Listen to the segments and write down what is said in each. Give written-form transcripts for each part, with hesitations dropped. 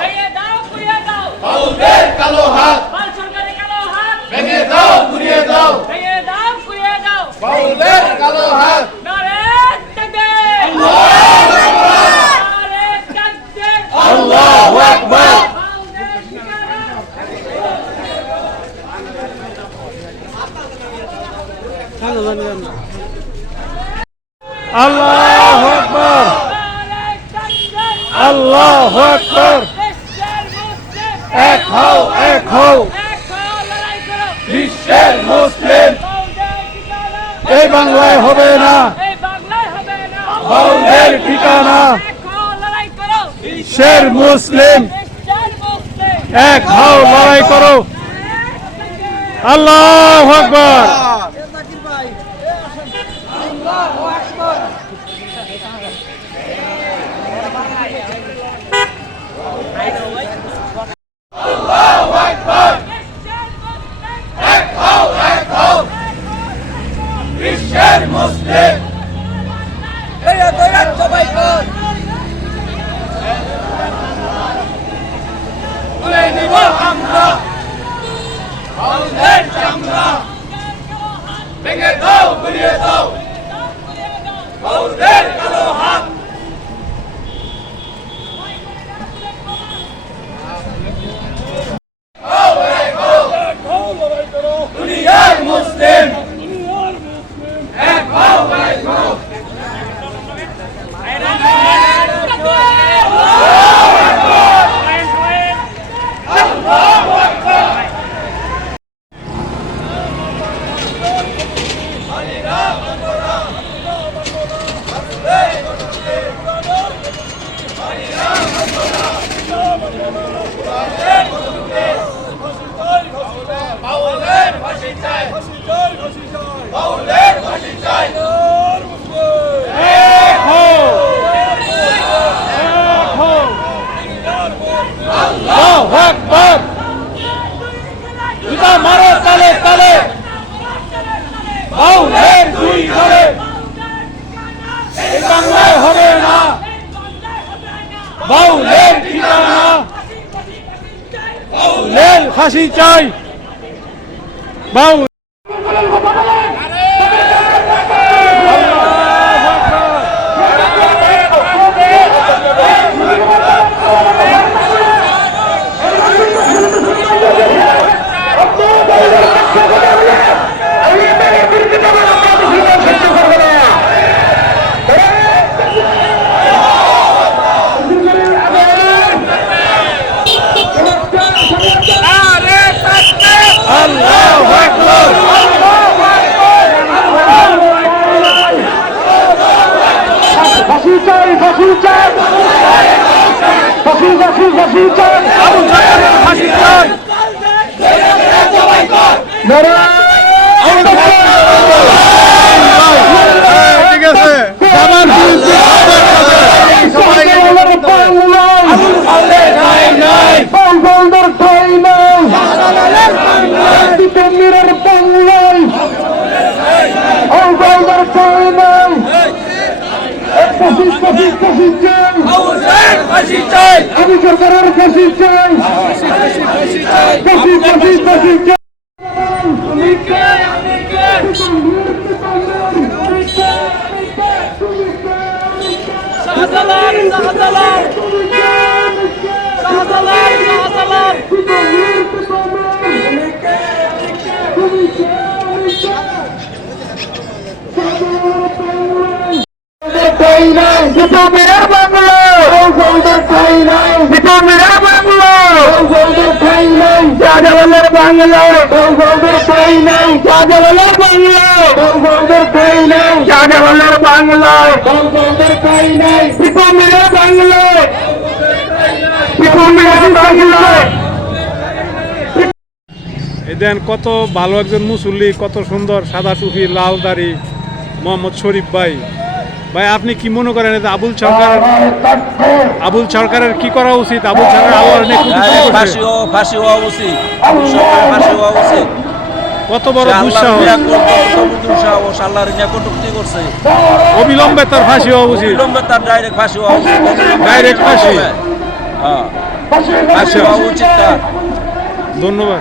ভেঙে দাও পুড়িয়ে দাও বাউলদের কালো হাত বাল সরকারের কালো হাত ভেঙে দাও ঘুরিয়ে দাও ভেঙে দাও পুড়িয়ে দাও বাউলদের কালো হাত নারে তাকবীর নারে তাকবীর আল্লাহু আকবার বাউলদের ঠিকানা আল্লাহু আকবার নারে তাকবীর আল্লাহু আকবার দেশের মুসলিম এক হও এক হও এক হও লড়াই করো বিশ্বের মুসলিম বাউলদের ঠিকানা এই বাংলায় হবে না এই বাংলায় হবে না বাউলদের ঠিকানা এক হও লড়াই করো বিশ্বের মুসলিম দেশের মুসলিম এক হও লড়াই করো আল্লাহু আকবার এক হও বিশ্বের মুসলিম তুলে নিব আমরা বাউলদের চামড়া ভেঙে দাও ঘুরিয়ে দাও বাউলদের কালো হাত দুনিয়ার মুসলিম এক হও লড়াই করো বাউলদের ফাঁসি চাই বাউলদের ফাঁসি চাই এক হও এক হও আল্লাহু আকবার জুতা মারো তালে তালে বাউলের দুই ঘরে এই বাংলায় হবে না বাউলের ঠিকানা বাউলের ফাঁসি চাই বাউল আল্লাহু আকবার ফাঁসি চাই ফাঁসি চাই ফাঁসি ফাঁসি ফাঁসি চাই আবুল সরকারের ফাঁসি চাই ঠিক আছে জামান বাউলদের ফাঁসি চাই আমি সরকারের ফাঁসি চাই ফাঁসি ফাঁসি ফাঁসি চাই শাহজালাল শাহজালাল শাহজালাল শাহজালাল মেরা বাংলা ঠাই নাই মেরা বাংলা শাহজালালের বাংলা ঠাই নাই শাহজালালের বাংলা ঠাই নাই শাহজালালের বাংলা ঠাই নাই মেরা বাংলা মেরা বাংলা এই দেন কত ভালো একজন মুসল্লি, কত সুন্দর সাদা টুপি লাল দাড়ি মোহাম্মদ শরীফ ভাই। ভাই আপনি কি মনে করেন যে আবুল সরকারের কি করা উচিত? আবুল সরকার আল্লাহর নিয়ে ফাঁসি হওয়া উচিত, আবুল সরকারের ফাঁসি হওয়া উচিত। কত বড় দুঃসাহস, আল্লাহর নিয়ে কটূক্তি করছে, অবিলম্বে তার ফাঁসি হওয়া উচিত, অবিলম্বে তার ডাইরেক্ট ফাঁসি হওয়া উচিত, ডাইরেক্ট ফাঁসি। হ্যাঁ ফাঁসি হওয়া উচিত তার। ধন্যবাদ।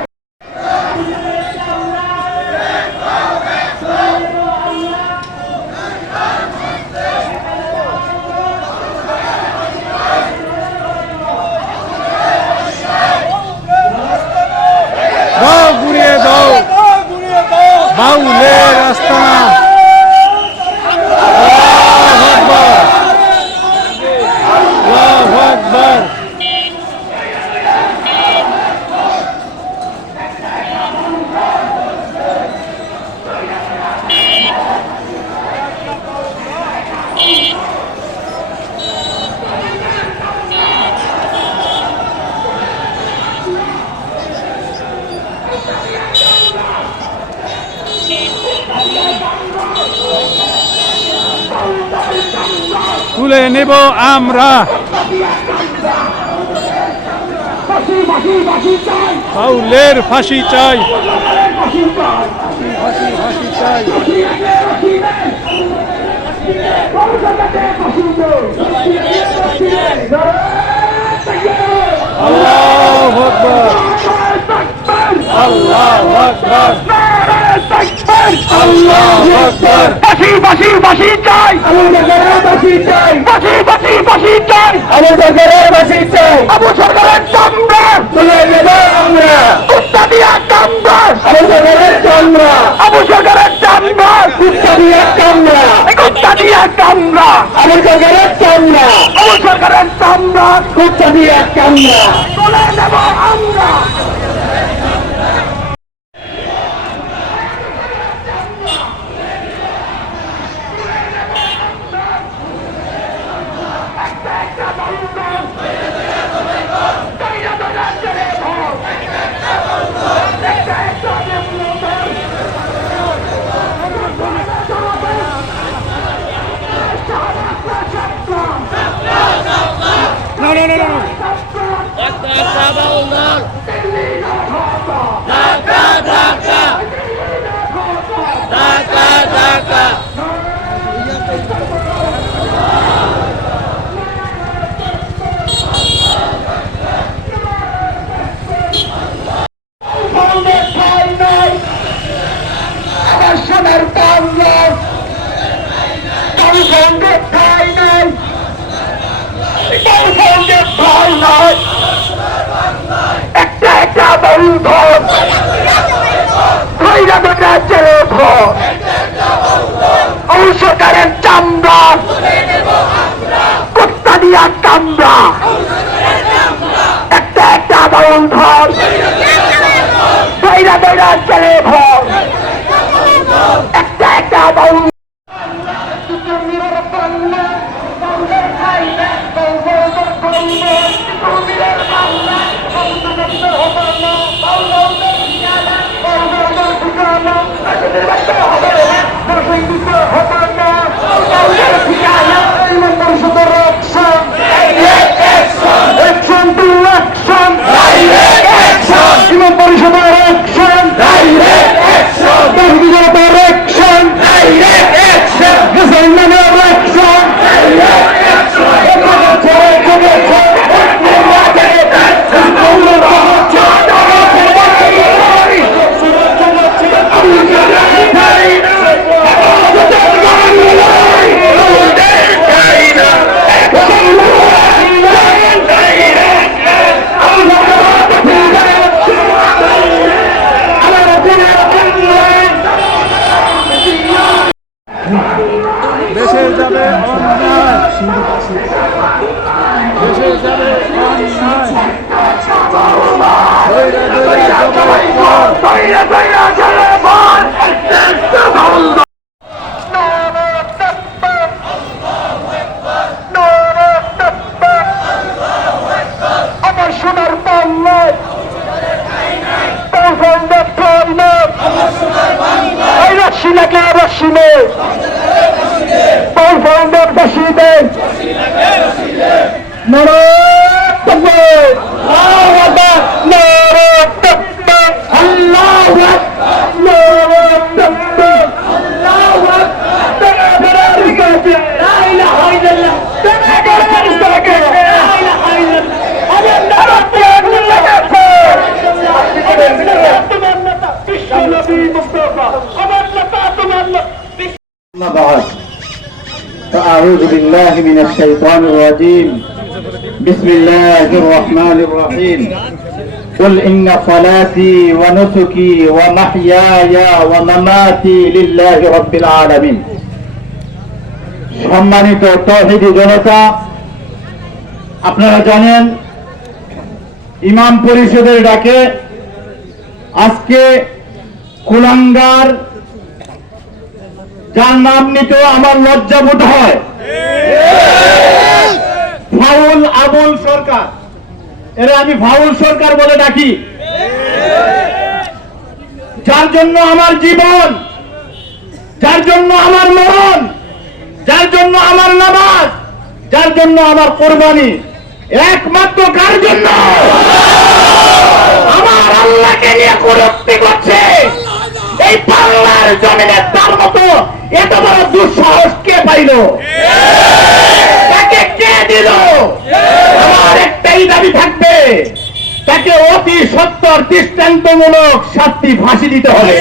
দাও ঘুরিয়ে দাও বাউলের আস্তানা। আল্লাহু আকবার, আল্লাহু আকবার। তুলে নেব আমরা, বাউলের ফাঁসি চাই, ফাঁসি চাই। আল্লাহু আকবার, আল্লাহু আকবার, আল্লাহু আকবার। ফাঁসি চাই, ফাঁসি চাই, ফাঁসি চাই, আবু সরকারের ফাঁসি চাই, আবু সরকারের চামড়া তুলে নেব আমরা, কুত্তা দিয়া চামড়া, আবু সরকারের চামড়া, আবু সরকারের চামড়া, কুত্তা দিয়া চামড়া, কুত্তা দিয়া চামড়া, আবু সরকারের চামড়া, আবু সরকারের চামড়া, কুত্তা দিয়া চামড়া তুলে নেব আমরা। একটা বন্ধ সরকারের চামড়া কুত্তা দিয়া চামড়া, একটা বন্ধ দইরা দইরা চলে ভর, একটা বন্ধ। দেশে যাবে অন্যায়, দেশে যাবে অন্যায়, দইরা দইরা যাবে পর। আমার সোনার বাংলায় রশিনাকে রশিনে বন্ধের বসিতে আল্লাহ أعوذ بالله من الشيطان الرجيم بسم الله الرحمن الرحيم قل إن صلاتي ونسكي ومحياي ومماتي لله رب العالمين সম্মানিত তাওহীদি জনতা, আপনারা জানেন ইমাম পরিষদের ডাকে আজকে কুলাঙ্গার, যার নাম নিতেও আমার লজ্জাবোধ হয়, ফাউল আবুল সরকার, এরা আমি ফাউল সরকার বলে ডাকি, যার জন্য আমার জীবন, যার জন্য আমার মরণ, যার জন্য আমার নামাজ, যার জন্য আমার কোরবানি, একমাত্র কার জন্য? আমার আল্লাহকে নিয়ে কুরুক্তি করছে। এই বাংলার জমিনে তার মতো এত বড় দুঃসাহস কে পাইল? তাকে কে দিল? আমার একটাই দাবি থাকবে, তাকে অতি সত্বর দৃষ্টান্তমূলক শাস্তি, ফাঁসি দিতে হবে।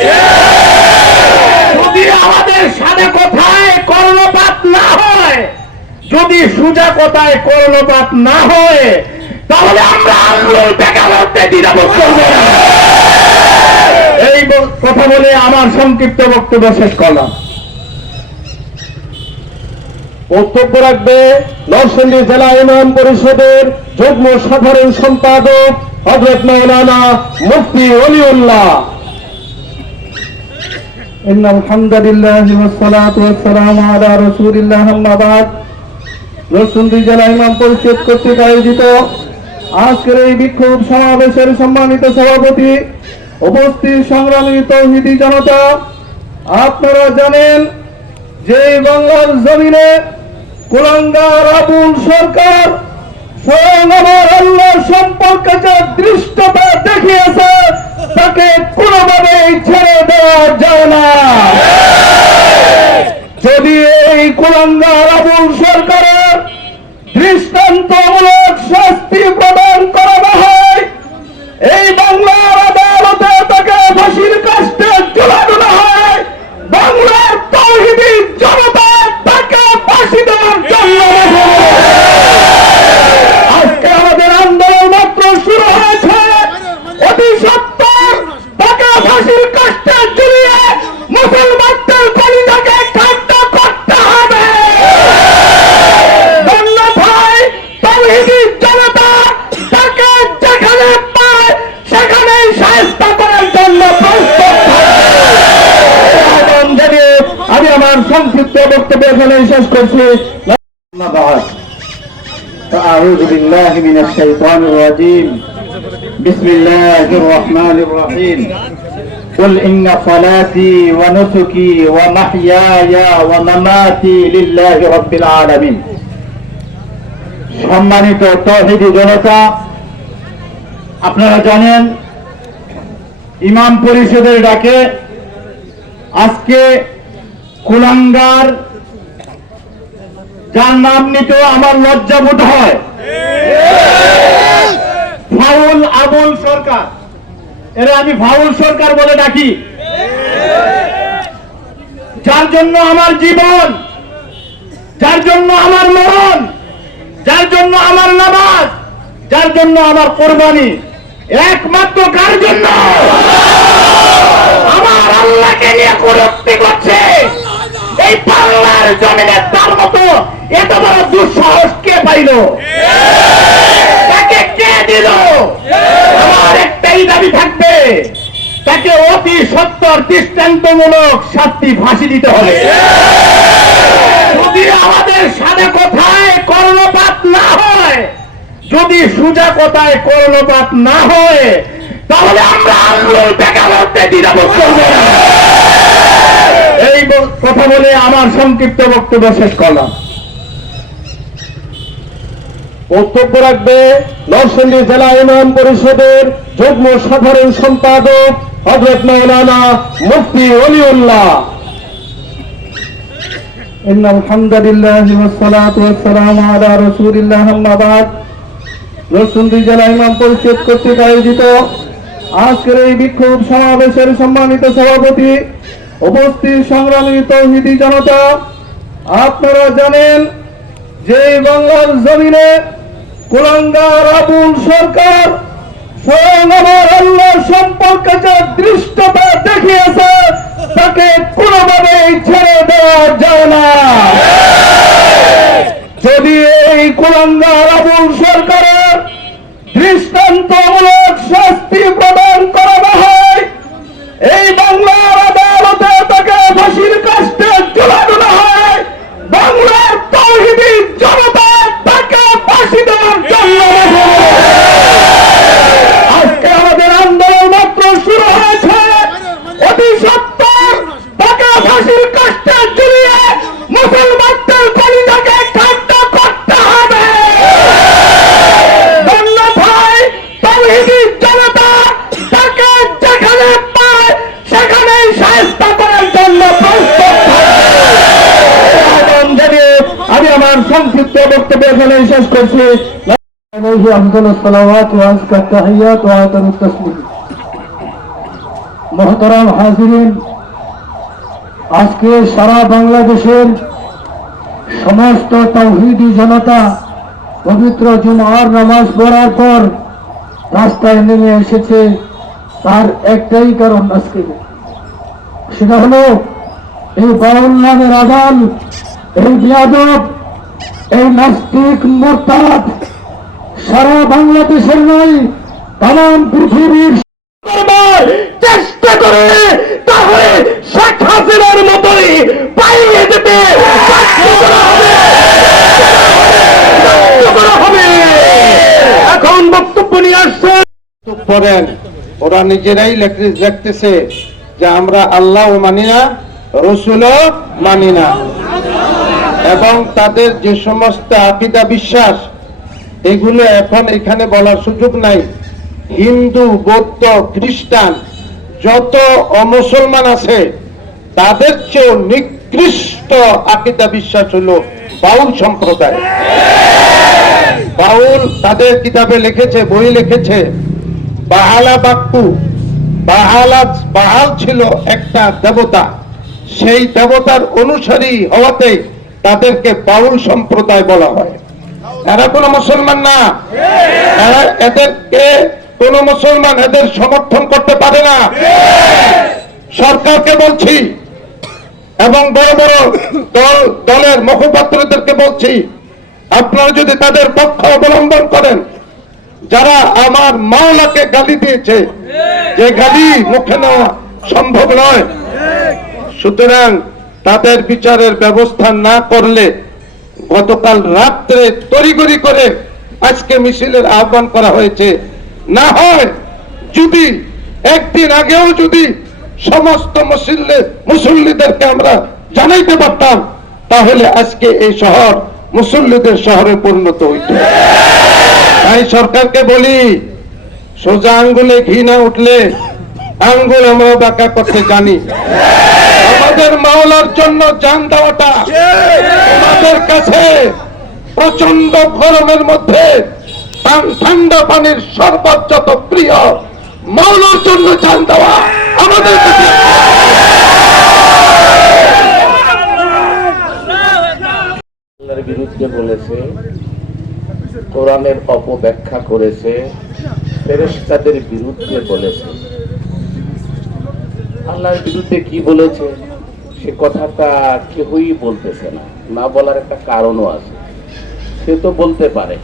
যদি আমাদের সাদা কথায় কর্ণপাত না হয়, যদি সোজা কথায় কর্ণপাত না হয়, তাহলে আমরা আন্দোলন বেকারত্বে দ্বিধাবোধ করব না। এই কথা বলে আমার সংক্ষিপ্ত বক্তব্য শেষ করলাম। বক্তব্য রাখবে নরসিংদী জেলা ইমাম পরিষদের যুগ্ম সাধারণ সম্পাদক হযরত মাওলানা মুফতি ওলিউল্লাহ। ইন্নাল হামদুলিল্লাহি ওয়াস সালাতু ওয়াস সালামু আলা রাসূলিল্লাহ, আম্মা বাদ। নরসিংদী জেলা ইমাম পরিষদ কর্তৃক আয়োজিত আজকের এই বিক্ষোভ সমাবেশের সম্মানিত সভাপতি, উপস্থিত সংগ্রামী তাওহীদি জনতা, আপনারা জানেন যে বাংলার জমিনে কুলাঙ্গার আবুল সরকার স্বয়ং আমার আল্লাহ সম্পর্কে যে দৃষ্টতা দেখিয়েছে, তাকে কোনোভাবেই ছেড়ে দেওয়া যায় না। যদি এই কুলাঙ্গার আবুল সরকারের দৃষ্টান্তমূলক শাস্তি প্রদান করা না হয়, এই বাংলার আদালতে তাকে ফাঁসির কাস্টে ঝুলানো না হয়, বাংলার তাওহীদি জনতা তাকে ফাঁসি দেওয়ার জন্য আজকে আমাদের আন্দোলন মাত্র শুরু হয়েছে। অতি সত্বর তাকে ফাঁসির কাস্টে ঝুলিয়ে মুসলমানদের কলিজাকে ঠান্ডা করতে হবে। অন্যথায় তাওহীদি জনতা তাকে যেখানে পায় সেখানেই শায়েস্তা করার জন্য প্রস্তুত থাকে। আমি আমার সংক্ষিপ্ত বক্তব্য এখানে শেষ করছি। أعوذ بالله من الشيطان الرجيم بسم الله الرحمن الرحيم قل إن صلاتي ونسكي ومحياي ومماتي لله رب العالمين সম্মানিত তাওহীদি জনতা, আপনারা জানেন ইমাম পরিষদের ডাকে আজকে কুলাঙ্গার, যার নাম নিতেও আমার লজ্জাবোধ হয়, ফাউল আবুল সরকার, এরা আমি ফাউল সরকার বলে ডাকি, যার জন্য আমার জীবন, যার জন্য আমার মরণ, যার জন্য আমার নামাজ, যার জন্য আমার কোরবানি, একমাত্র কার জন্য? আমার আল্লাহকে নিয়ে কুরুক্তি করছে। এই বাংলার জমিনে তার মতো এত বড় দুঃসাহস কে পাইল? তাকে কে দিল? আমার একটাই দাবি থাকবে, তাকে অতি সত্বর দৃষ্টান্তমূলক শাস্তি, ফাঁসি দিতে হবে। যদি আমাদের সাদা কথায় কর্ণপাত না হয়, যদি সোজা কথায় কর্ণপাত না হয়, তাহলে আমরা আন্দোলন বেকারত্বে দ্বিধাবোধ করব না। এই কথা বলে আমার সংক্ষিপ্ত বক্তব্য শেষ করলাম। বক্তব্য রাখবে নরসিংদী জেলা ইমাম পরিষদের যুগ্ম সাধারণ সম্পাদক হযরত মাওলানা মুফতি ওলিউল্লাহ। ইন্নাল হামদুলিল্লাহি ওয়াস সালাতু ওয়াস সালামু আলা রাসূলিল্লাহ, আম্মা বাদ। নরসিংদী জেলা ইমাম পরিষদ কর্তৃক আয়োজিত আজকের এই বিক্ষোভ সমাবেশের সম্মানিত সভাপতি, উপস্থিত সংগ্রামী তাওহীদি জনতা, আপনারা জানেন যে এই বাংলার জমিনে কুলাঙ্গার আবুল সরকার স্বয়ং আমার আল্লাহ সম্পর্কে যে দৃষ্টতা দেখিয়েছে তাকে কোনোভাবেই ছেড়ে দেওয়া যায় না। যদি এই কুলাঙ্গার আবুল সরকারের দৃষ্টান্তমূলক শাস্তি প্রদান করা না হয়, এই বাংলার আদালতে তাকে ফাঁসির কাস্টে ঝুলানো না হয়, বাংলার তাওহীদি জনতা তাকে ফাঁসি দেওয়ার জন্য আজকে আমাদের আন্দোলন মাত্র শুরু হয়েছে। অতি সত্বর তাকে ফাঁসির কাস্টে ঝুলিয়ে মুসলমানদের কলিজাকে ঠান্ডা করতে হবে। অন্যথায় তাওহীদি জনতা তাকে যেখানে পায় সেখানেই শায়েস্তা করার জন্য প্রস্তুত থাকে। আমি আমার সংক্ষিপ্ত বক্তব্য এখানে শেষ করছি। মোহতারাম হাজিরিন, আজকে সারা বাংলাদেশের সমস্ত তাওহীদি জনতা পবিত্র জুমার নামাজ পড়ার পর রাস্তায় নেমে এসেছে। তার একটাই কারণ আজকে, সেটা হলো এই বাউল নামের আদাল, এই বিয়াদব, এই নাস্তিক মোরতাদ সারা বাংলাদেশের নয় তাম পৃথিবীর চেষ্টা করে তাহলে শেখ হাসিনার মতোই পাইয়ে যেতে এখন বক্তব্য নিয়ে আসছে পড়েন। ওরা নিজেরাই লিখতেছে যে আমরা আল্লাহও মানি না, রসুলও মানি না, এবং তাদের যে সমস্ত আকীদা বিশ্বাস এগুলো এখন এখানে বলার সুযোগ নাই। হিন্দু, বৌদ্ধ, খ্রিস্টান যত অমুসলমান আছে তাদের চেয়েও নিকৃষ্ট আকীদা বিশ্বাস হলো বাউল সম্প্রদায়। বাউল তাদের কিতাবে লিখেছে, বই লিখেছে, বাহালা বাক্কু, বাহাল ছিল একটা দেবতা, সেই দেবতার অনুসারী হওয়াতে তাদেরকে বাউল সম্প্রদায় বলা হয়। এরা কোন মুসলমান না, এদেরকে কোন মুসলমান এদের সমর্থন করতে পারে না। সরকারকে বলছি এবং বড় বড় দলের মুখপাত্রদেরকে বলছি, আপনারা যদি তাদের পক্ষ অবলম্বন করেন, যারা আমার মাওলাকে গালি দিয়েছে, যে গালি মুখে নেওয়া সম্ভব নয়, সুতরাং তাদের বিচারের ব্যবস্থা না করলে গতকাল রাত্রে তড়িঘড়ি করে আজকে মিছিলের আহ্বান করা হয়েছে। না হয় যদি একদিন আগেও যদি সমস্ত মুসল্লিদেরকে আমরা জানাইতে পারতাম, তাহলে আজকে এই শহর মুসল্লিদের শহরে পরিণত হইত। তাই সরকারকে বলি, সোজা আঙ্গুলে ঘি না উঠলে আঙ্গুল আমরা বাঁকা করতে জানি। আমাদের মাওলার জন্য জান দেওয়াটা আমাদের কাছে প্রচন্ড গরমের মধ্যে ঠান্ডা পানির শরবত যত প্রিয়, মাওলার জন্য জান দেওয়া আমাদের কাছে। আল্লাহর বিরুদ্ধে বলেছে, কোরআনের অপব্যাখ্যা করেছে, ফেরেশতাদের বিরুদ্ধে বলেছে। আল্লাহর বিরুদ্ধে কি বলেছে সে কথাটা কেউই বলতেছে না, না বলার একটা কারণও আছে। সে তো বলতে পারে,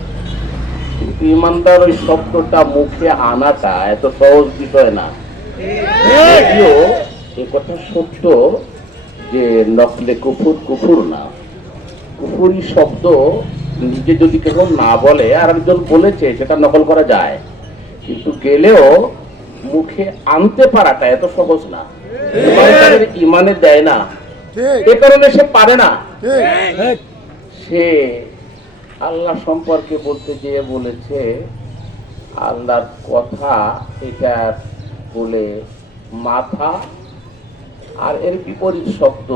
কিন্তু ইমানদার ওই শব্দটা মুখে আনাটা এত সহজ বিষয় না। যদিও এ কথা সত্য যে নকলে কুফুর না, কুফুরি শব্দ নিজে যদি কেউ না বলে আর একজন বলেছে সেটা নকল করা যায়, কিন্তু গেলেও মুখে আনতে পারাটা এত সহজ না। ইমানে দেয় না, এ কারণে সে পারে না। সে আল্লাহ সম্পর্কে বলতে গিয়ে বলেছে আল্লাহর কথা এটা বলে মাথা, আর এর বিপরীত শব্দ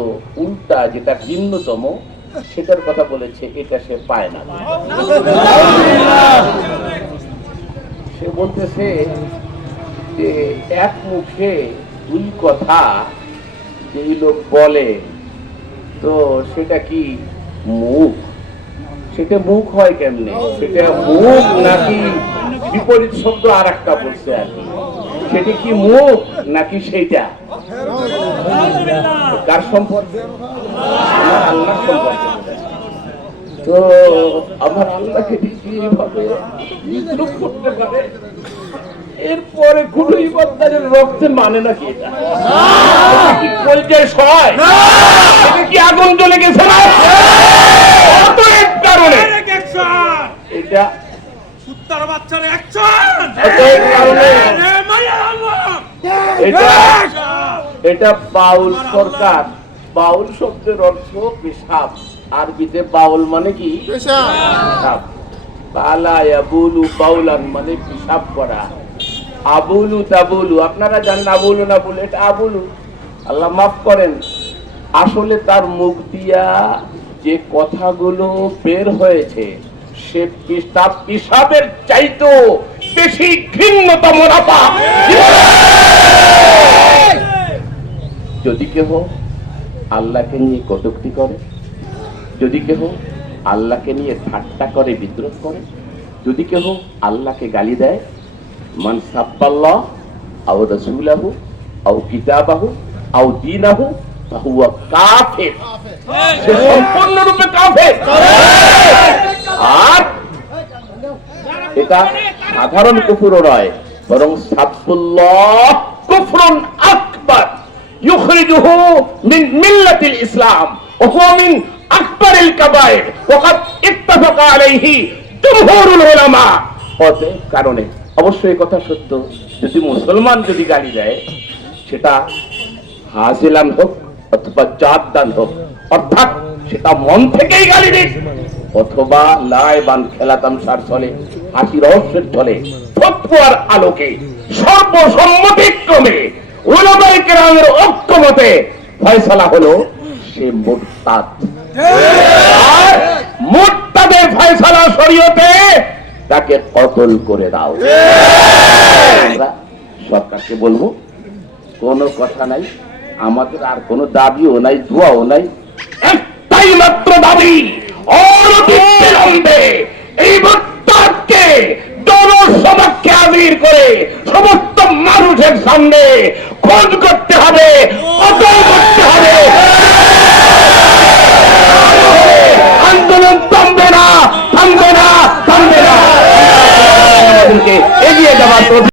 উল্টা যেটা ভিন্নতম সেটার কথা বলেছে, এটা সে পায় না। সে বলতেছে যে এক মুখে দুই কথা যেই লোক বলে তো সেটা কি মুখ? সেটা মুখ হয় কেমনে? সেটা মুখ নাকি বিপরীত শব্দ আর একটা বলছে আর কি? সেটা কি মুখ নাকি সেইটা? কার সম্পর্কে? আমার আল্লাহ সম্পর্কে। তো আমার আল্লাহকে এইভাবে বিদ্রুপ করতে পারে, এরপরে কোনো ইমানদারের রক্তে মানে নাকি? এটা কি কলজের সয়? এটা কি আগুন জ্বলে গেছে না? অতএব কারণে এটা কুত্তার বাচ্চার অ্যাকশন অতএব কারণে এটা বাউল সরকার। বাউল শব্দের অর্থ পেশাব। আরবিতে বাউল মানে কি? পেশাব। বালা ইয়াবুলু বাউলান মানে পেশাব করা। আবুলু তাবুলু, আপনারা জানেন আবুলু না বলে, এটা আবুলু। আল্লাহ মাফ করেন, আসলে তার মুখ দিয়া যে কথাগুলো বের হয়েছে সে পেশাবের চাইতো বেশি ঘৃণ্যতম নাপাক। যদি কেহ আল্লাহকে নিয়ে কটূক্তি করে, যদি কেহ আল্লাহকে নিয়ে ঠাট্টা করে, বিদ্রোহ করে, যদি কেহ আল্লাহকে গালি দেয়, মান সাব্বাল্লাহ আও রাসূলাহু আও কিতাবাহু আও দীনাহু ফাহুয়া কাফির। সে সম্পূর্ণরূপে কাফের। আর এটা সাধারণ কুফরও নয়, বরং সাব্বুল্লাহ কুফরুন আকবার ইউখরিজুহু মিন মিল্লাতিল ইসলাম ওয়া হুয়া মিন আকবারিল কাবায়ের ওয়া ক্বাদ ইত্তাফাকা আলাইহি জুমহুরুল উলামা। অতএব কারণে অবশ্যই কথা সত্য, যদি মুসলমান যদি গালি দেয়, সেটা হাজিলান হোক অথবা জাদ্দান হোক, অর্থাৎ সেটা মন থেকেই গালি দিক, অথবা লাইবান খেলাতামশার চলে, হাসি রহস্যের চলে, ফতোয়ার আলোকে সর্বসম্মতিক্রমে উলামায়ে কেরামের ঐক্যমতে ফয়সালা হলো সে মুরতাদ। আর মুরতাদের ফয়সালা শরীয়তে তাকে কতল করে দাও। আমরা সরকারকে বলবো, কোনো কথা নাই, আমাদের আর কোনো দাবিও নাই, দোয়াও নাই, একটাই মাত্র দাবি, অনতিবিলম্বে এই মুরতাদকে জনসমক্ষে হাজির করে সমস্ত মানুষের সামনে খোঁজ করতে হবে, কতল করতে হবে। আন্দোলন থামবে না, থামবে না, থামবে না। এগিয়ে যাওয়ার